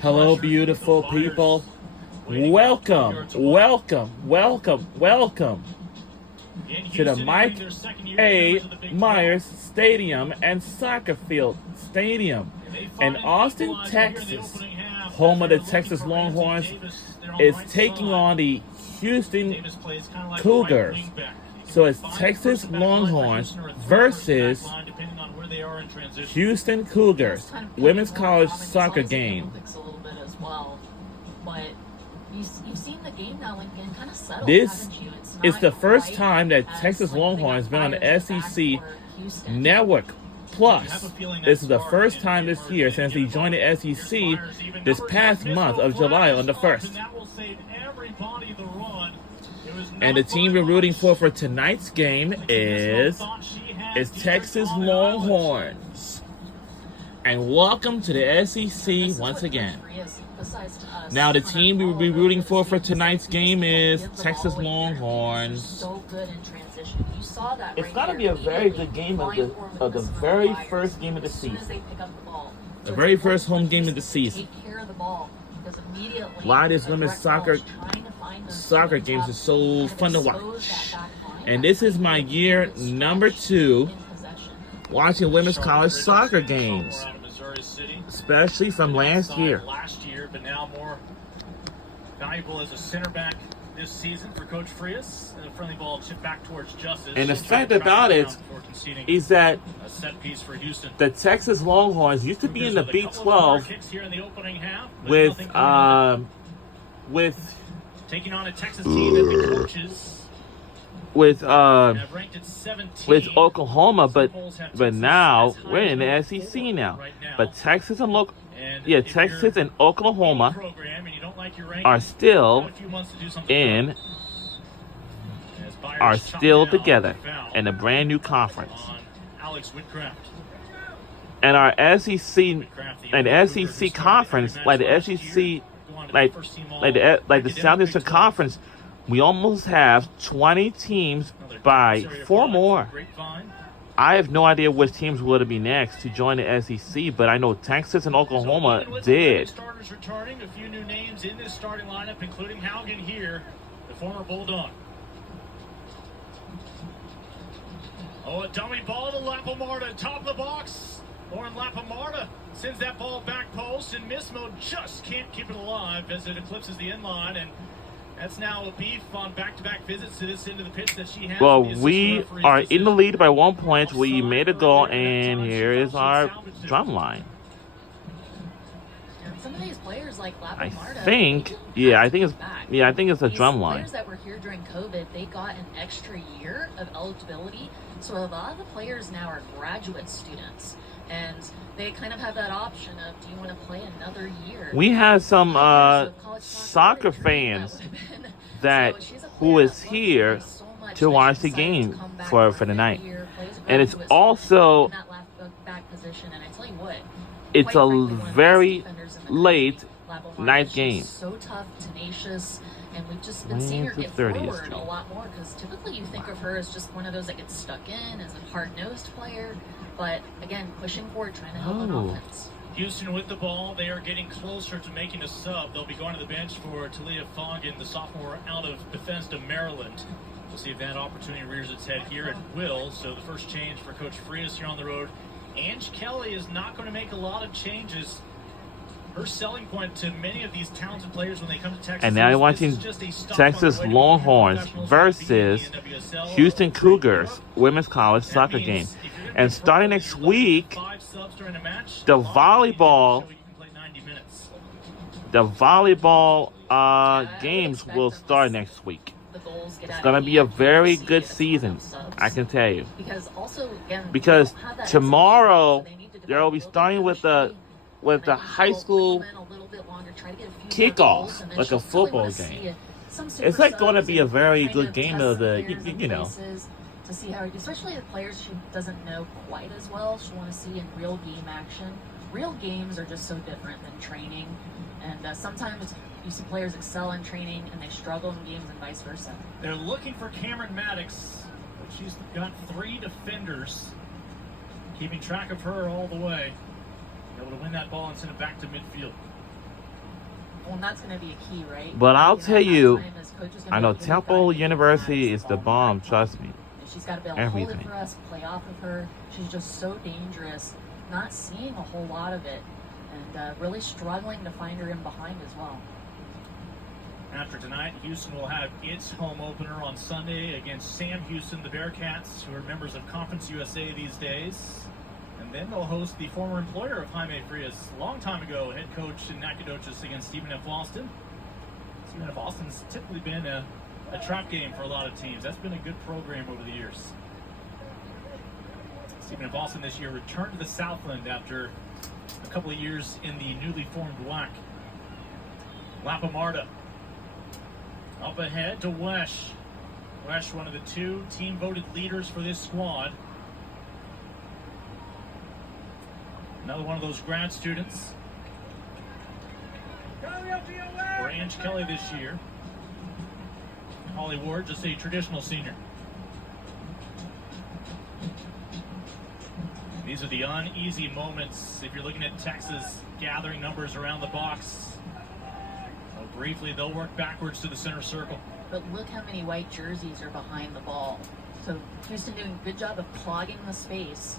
Hello, beautiful people. Welcome to the Mike A. Myers Stadium and Soccer Field Stadium in Austin, Texas. Home of the Texas Longhorns is taking on the Houston Cougars. So it's Texas Longhorns versus Houston Cougars, women's college soccer game. But you've seen the game now and kind of settled. This is the first time that Texas Longhorns has been on the SEC Network Plus. This is the first time this year since he joined the SEC this past month of July on the 1st. And the team we're rooting for tonight's game is Texas Longhorns. And welcome to the SEC once again. Now the team we will be rooting for tonight's game is Texas Longhorns. It's going to be a very good game of the very first game of the season. The very first home game of the season. A lot of these women's soccer games are so fun to watch. And this is my year number 2 watching women's college soccer games, especially from last year. But now more valuable as a center back this season for Coach Frias. And a friendly ball chipped back towards Justice. And the fact about it is that a set piece for Houston. The Texas Longhorns used to be in the Big 12 with taking on a Texas team that the coaches with ranked at 17. Oklahoma, but now we're in the SEC now. But Texas and Oklahoma are still together in a brand new conference. And our SEC conference, like the SEC, like the Southeastern Conference, we almost have 20 teams by 4 more. I have no idea which teams will be next to join the SEC, but I know Texas and Oklahoma did. Starters returning, a few new names in this starting lineup, including Haugen here, the former Bulldog. Oh, a dummy ball to Lapamarta, top of the box. Lauren Lapamarta sends that ball back post, and Mismo just can't keep it alive as it eclipses the end line, and that's now a beef on back-to-back visits to this end of the pitch that she has. Well, we are in the lead by 1 point. We made a goal, and here is our drum line. Some of these players like I Lapamarta, think it's a drum line. Players that were here during COVID, they got an extra year of eligibility. So a lot of the players now are graduate students, and they kind of have that option of, do you want to play another year? We had some soccer fans who is here to watch the game for the night. And it's also it's a very late night game. So tough, tenacious, and we've just been seeing her get forward a lot more, because typically you think of her as just one of those that gets stuck in as a hard-nosed player. But again, pushing forward, trying to help on offense. Houston with the ball. They are getting closer to making a sub. They'll be going to the bench for Talia Foggen, the sophomore out of Bethesda, Maryland. We'll see if that opportunity rears its head here. It will. So the first change for Coach Frias here on the road. Ange Kelly is not going to make a lot of changes. Her selling point to many of these talented players when they come to Texas. And now you're watching Texas Longhorns versus Houston Cougars women's college soccer game. And starting next week, the volleyball games will start next week. It's going to be a very good season, I can tell you. Because tomorrow, they'll be starting with the high school kickoff, like a football game. It's like going to be a very good game of the, you know. To see how, especially the players she doesn't know quite as well, she'll want to see in real game action. Real games are just so different than training, and sometimes you see players excel in training and they struggle in games and vice versa. They're looking for Cameron Maddox, but she's got 3 defenders keeping track of her all the way. Able to win that ball and send it back to midfield. Well, and that's going to be a key, right? But I'll tell you, time is coach is gonna I be know able to Temple guide University this is the ball bomb. right Trust me. And she's got to be able to hold it Everything. for us, play off of her. She's just so dangerous, not seeing a whole lot of it, and really struggling to find her in behind as well. After tonight, Houston will have its home opener on Sunday against Sam Houston, the Bearcats, who are members of Conference USA these days. And then they'll host the former employer of Jaime Frias, a long time ago, head coach in Nacogdoches against Stephen F. Austin. Stephen F. Austin's typically been a trap game for a lot of teams. That's been a good program over the years. Stephen F. Austin this year returned to the Southland after a couple of years in the newly formed WAC. Lapamarda up ahead to Wesh. Wesh, one of the 2 team-voted leaders for this squad. Another one of those grad students for Ange Kelly this year. Holly Ward, just a traditional senior. These are the uneasy moments if you're looking at Texas gathering numbers around the box. So briefly, they'll work backwards to the center circle. But look how many white jerseys are behind the ball. So Houston doing a good job of clogging the space.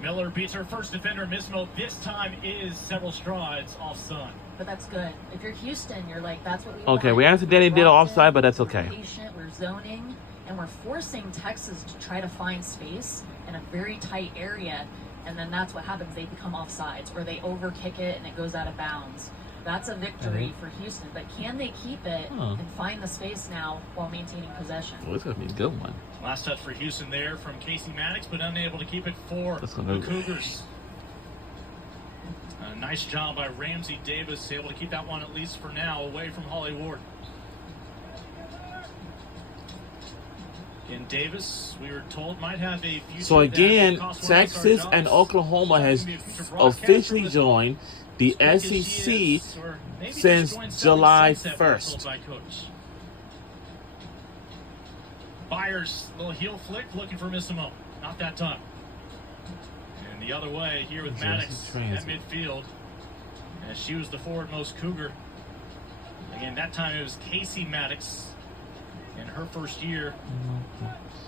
Miller beats her first defender, Mismo. This time is several strides off Sun. But that's good. If you're Houston, you're like, that's what we Okay, want. we accidentally did We're offside, but that's we're okay. Patient, we're zoning, and we're forcing Texas to try to find space in a very tight area, and then that's what happens. They become offsides, or they overkick it and it goes out of bounds. That's a victory for Houston, but can they keep it and find the space now while maintaining possession? Oh, it's gonna be a good one. Last touch for Houston there from Casey Maddox, but unable to keep it for That's the gonna- Cougars. A nice job by Ramsey Davis, able to keep that one at least for now away from Holly Ward. In Davis, we were told might have a future. So again, that cost one of Texas our and jobs. Oklahoma has Maybe a future broadcaster officially with joined the as quick as she SEC is, or maybe just since joined July Sunset, we're told 1st. by Coach. Byers, little heel flick, looking for Missimo. Not that time. And the other way here with Maddox at midfield, as she was the forward-most Cougar. Again, that time it was Casey Maddox in her first year,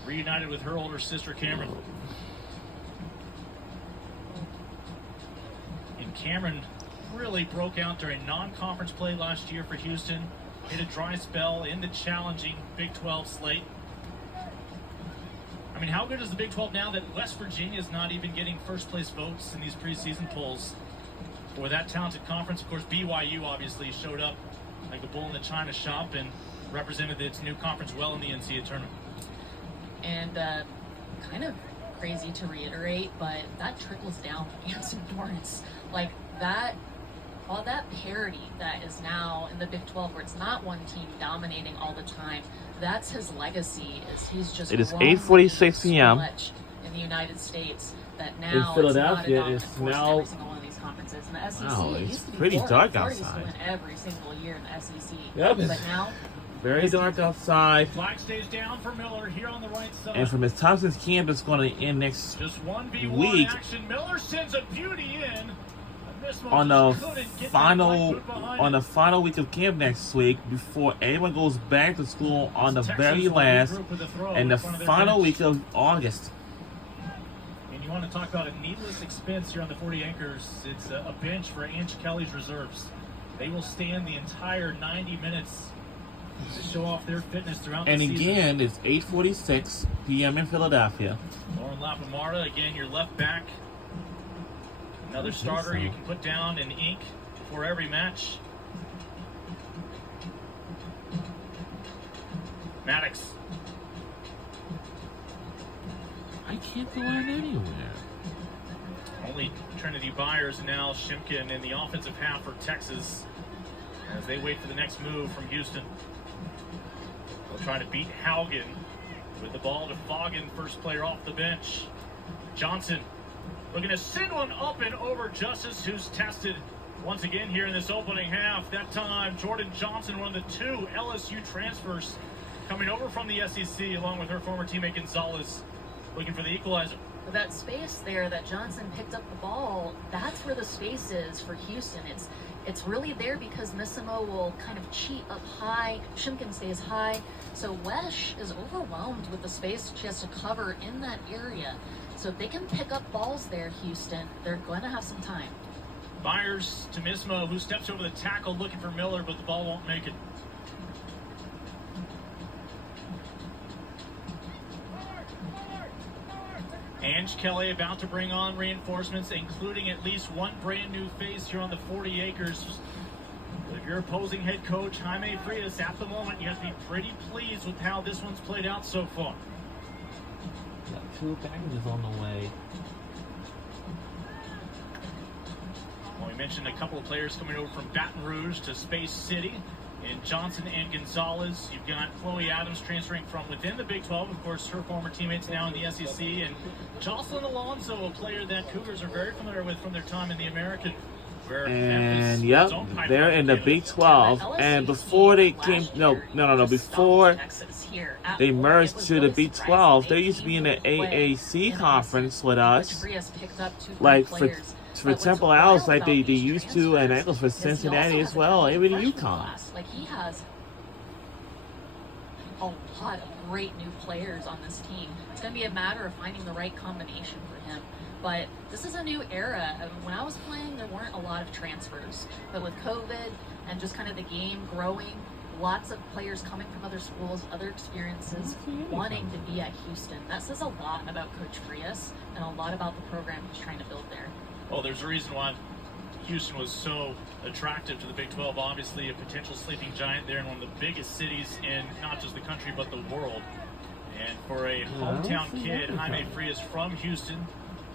reunited with her older sister Cameron. And Cameron really broke out during non-conference play last year for Houston. Hit a dry spell in the challenging Big 12 slate. I mean, how good is the Big 12 now that West Virginia is not even getting first-place votes in these preseason polls for that talented conference? Of course, BYU obviously showed up like a bull in the china shop and represented its new conference well in the NCAA tournament. And kind of crazy to reiterate, but that trickles down to Anson Lawrence. Like that, all that parity that is now in the Big 12, where it's not one team dominating all the time. That's his legacy. Is he's just. It is grown 8:46 p.m. so much in the United States that now In Philadelphia, it's it's not a dominant force in now- every single one of these conferences. In the SEC, Wow, it it's used to be pretty Florida. dark Florida used to outside. win every single year in the SEC. Yep. But now. Very dark outside. Flag stays down for Miller here on the right side. And from Miss Thompson's camp, it's going to end next Just 1v1 week action. Miller sends a beauty in. on the final week of camp next week before everyone goes back to school on the very last and the final week of August. And you want to talk about a needless expense here on the 40 Anchors. It's a bench for Ange Kelly's reserves. They will stand the entire 90 minutes to show off their fitness throughout And the season. again, it's 8:46 p.m. in Philadelphia. Lauren Lapamarda, again, your left back. Another starter you can put down in ink for every match. Maddox. I can't go out anywhere. Only Trinity Byers and now Shimkin in the offensive half for Texas as they wait for the next move from Houston. They'll try to beat Haugen with the ball to Foggin, first player off the bench. Johnson looking to send one up and over Justice, who's tested once again here in this opening half. That time, Jordan Johnson, one of the 2 LSU transfers coming over from the SEC, along with her former teammate Gonzalez, looking for the equalizer. But that space there that Johnson picked up the ball, that's where the space is for Houston. It's really there because Missimo will kind of cheat up high. Shimkin stays high. So Wesh is overwhelmed with the space she has to cover in that area. So if they can pick up balls there, Houston, they're going to have some time. Myers to Missimo, who steps over the tackle looking for Miller, but the ball won't make it. Ange Kelly about to bring on reinforcements, including at least one brand new face here on the 40 acres. If you're opposing head coach Jaime Frias at the moment, you have to be pretty pleased with how this one's played out so far. Got 2 packages on the way. Well, we mentioned a couple of players coming over from Baton Rouge to Space City. In Johnson and Gonzalez, you've got Chloe Adams transferring from within the Big 12. Of course, her former teammates now in the SEC. And Jocelyn Alonso, a player that Cougars are very familiar with from their time in the American. And yep, they're in the Big 12. And before they came, before they merged to the Big 12, they used to be in the AAC conference with us. Like for Temple Owls, like they used to, and that goes for Cincinnati as well, even UConn. Like he has a lot of great new players on this team. It's going to be a matter of finding the right combination for him. But this is a new era. When I was playing, there weren't a lot of transfers. But with COVID and just kind of the game growing, lots of players coming from other schools, other experiences, wanting to be at Houston. That says a lot about Coach Frias and a lot about the program he's trying to build there. Well, there's a reason why Houston was so attractive to the Big 12. Obviously, a potential sleeping giant there in one of the biggest cities in not just the country, but the world. And for a hometown kid, Jaime Frias from Houston,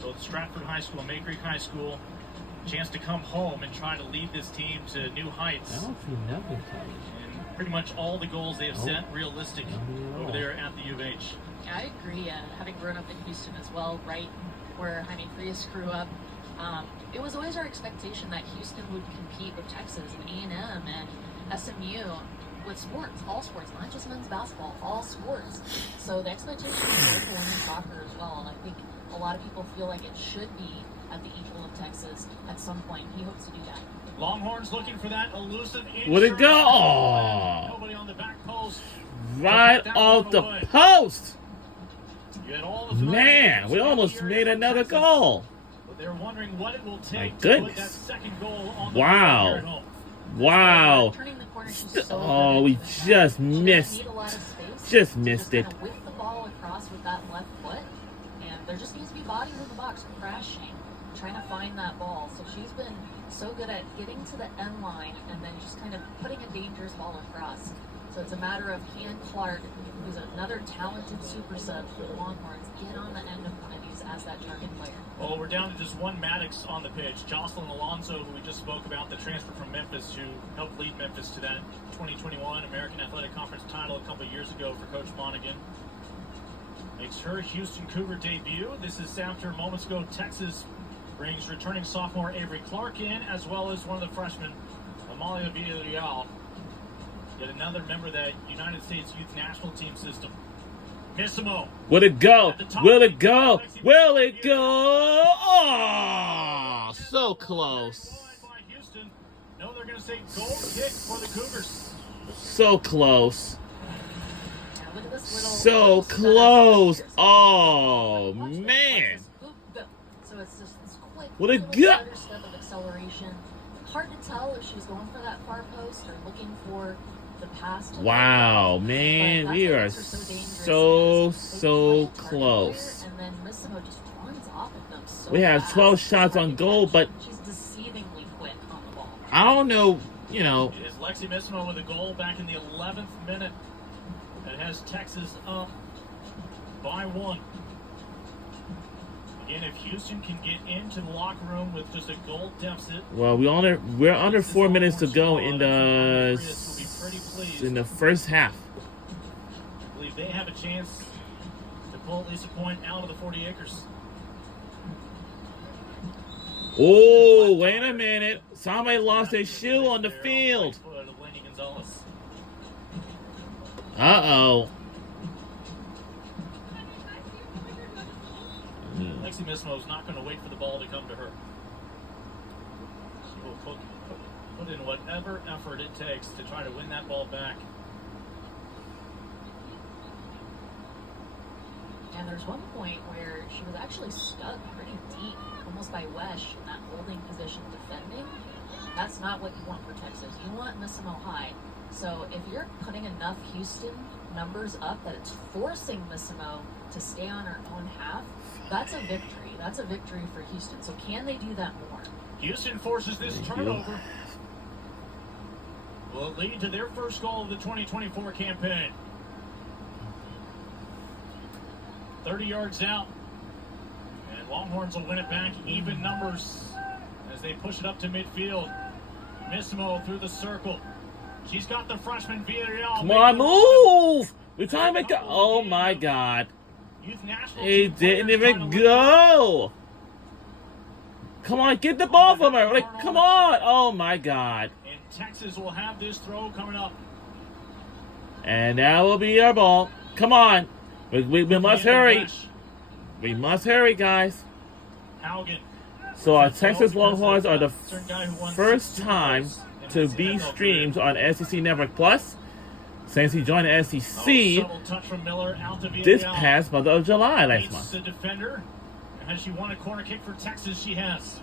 both Stratford High School and May Creek High School, chance to come home and try to lead this team to new heights. And pretty much all the goals they have set realistic over there at the U of H. Yeah, I agree. Having grown up in Houston as well, right where Jaime Frias grew up, it was always our expectation that Houston would compete with Texas and A&M and SMU with sports, all sports, not just men's basketball, all sports. So the expectation is there for women's soccer as well. And I think a lot of people feel like it should be at the equal of Texas at some point. He hopes to do that. Longhorns looking for that elusive. Where'd it go? Oh, nobody on the back post. right off the post. Man, we almost made another goal. They're wondering what it will take My to put that goodness. second goal on the board here Wow. at home. Wow. Turning the corner, she's so Oh, good. we She just doesn't missed. need a lot of space. Just missed Just it. kind of whip the ball across with that left foot, and there just needs to be bodies in the box crashing, trying to find that ball. So she's been so good at getting to the end line and then just kind of putting a dangerous ball across. So it's a matter of Han Clark, who's another talented super sub for the Longhorns, get on the end of one of these as that target player. Well, we're down to just one Maddox on the pitch. Jocelyn Alonso, who we just spoke about, the transfer from Memphis, who helped lead Memphis to that 2021 American Athletic Conference title a couple of years ago for Coach Monaghan. Makes her Houston Cougar debut. This is after moments ago Texas brings returning sophomore Avery Clark in, as well as one of the freshmen, Amalia Villarreal. Yet another member of that United States Youth National Team system. Missimo. Will it go? Will it go? Will it go? Oh, so close. By Houston. No, they're going to say goal kick for the Cougars. So close. Yeah, look at this little, So close. Oh, man. So it's just this quick What a little gut. stutter step of acceleration. Hard to tell if she's going for that far post or looking for the pass. To Wow, the man, but we that's are what makes her so, dangerous. so They play target close. there, and then Missimo just runs off of them so We have fast. 12 shots on goal, but She's deceivingly quick on the ball. I don't know, you know. It is Lexi Missimo with a goal back in the 11th minute. That has Texas up by 1. Again, if Houston can get into the locker room with just a goal deficit, Well, we're under 4 minutes to go in the first half. I believe they have a chance to pull at least a point out of the 40 acres. Oh, wait a minute. Somebody lost their shoe on the field. Uh-oh. Lexi Missimo's not going to wait for the ball to come to her. She will put in whatever effort it takes to try to win that ball back. And there's one point where she was actually stuck pretty deep, almost by Wesh, in that holding position defending. That's not what you want for Texas. You want Missimo high. So if you're putting enough Houston numbers up that it's forcing Missimo to stay on her own half, that's a victory. That's a victory for Houston. So can they do that more? Houston forces this turnover. Will it lead to their first goal of the 2024 campaign? 30 yards out. And Longhorns will win it back. Even numbers as they push it up to midfield. Missimo through the circle. She's got the freshman Villarreal. Come on, move! We're trying to make it. Oh my God. He didn't even go. Come on, get the ball from her. Like, come on. Oh my God. And Texas will have this throw coming up. And that will be our ball. Come on. We must hurry. We must hurry, guys. Haugen. So our Texas Longhorns are the first time to be streamed on SEC Network Plus since he joined the SEC this past month of July last month. The defender. Has she won a corner kick for Texas? She has.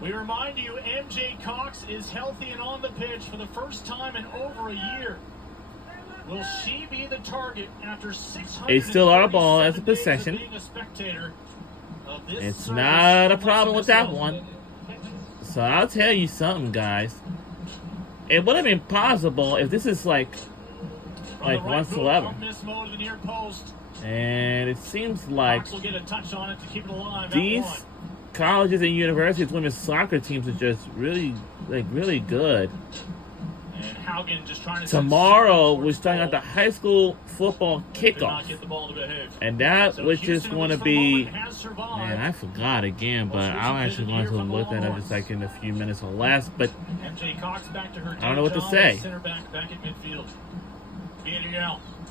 We remind you, MJ Cox is healthy and on the pitch for the first time in over a year. Will she be the target after 600? It's still our ball as a possession. It's not a problem with that one. So I'll tell you something, guys. It would have been possible if this is like 1-11. And it seems like these colleges and universities women's soccer teams are just really good. And Haugen just trying to Tomorrow we're starting out the high school football kickoff. And that was just going to be, man, I forgot again, but I'm actually going to look at it just like in a few minutes or less. But I don't know what to say.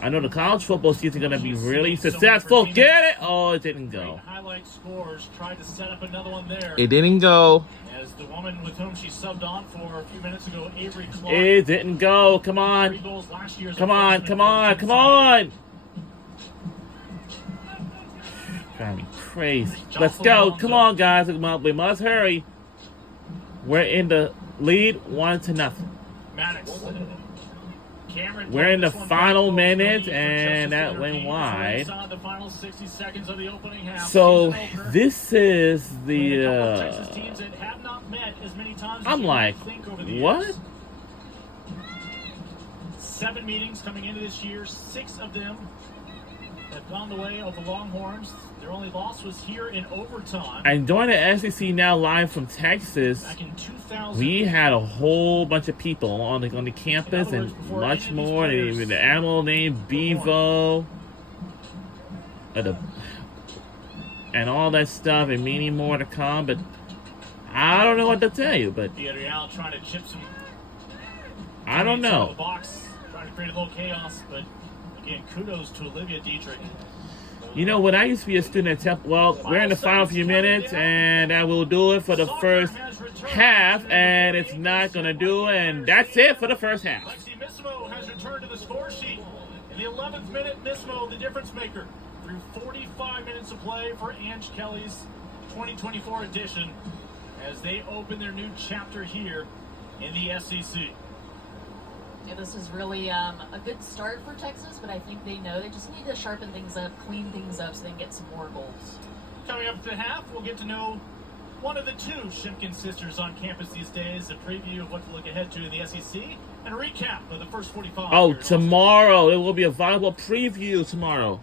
I know the college football season is going to be really successful. Get it? Oh, it didn't go. Highlight scores, tried to set up another one there. It didn't go. As the woman with whom she subbed on for a few minutes ago, Avery Clark. It didn't go. Come on. Come on. Come on. Come on. Driving me crazy. Let's go. Come on, guys. We must hurry. We're in the lead 1-0. Maddox. We're in the final minutes, and that went wide. So this is the. I'm like, what? 7 meetings coming into this year. 6 of them have gone the way of the Longhorns. Their only loss was here in overtime. And during the SEC Now Live from Texas, back in 2000, we had a whole bunch of people on the campus and much more. Even the animal named Bevo, and all that stuff, and many more to come. But I don't know what to tell you. But trying to chip some. I don't know. The box, trying to create a little chaos, but again, kudos to Olivia Dietrich. You know, when I used to be a student at Temple, well, we're in the final few minutes, and I will do it for the first half, and it's not going to do it, and that's it for the first half. Lexi Missimo has returned to the score sheet. In the 11th minute, Missimo, the difference maker, through 45 minutes of play for Ange Kelly's 2024 edition as they open their new chapter here in the SEC. Yeah, this is really a good start for Texas, but I think they know they just need to sharpen things up, clean things up so they can get some more goals. Coming up at the half, we'll get to know one of the 2 Shimkin sisters on campus these days, a preview of what to look ahead to in the SEC, and a recap of the first 45. Oh, tomorrow. It will be a viable preview tomorrow.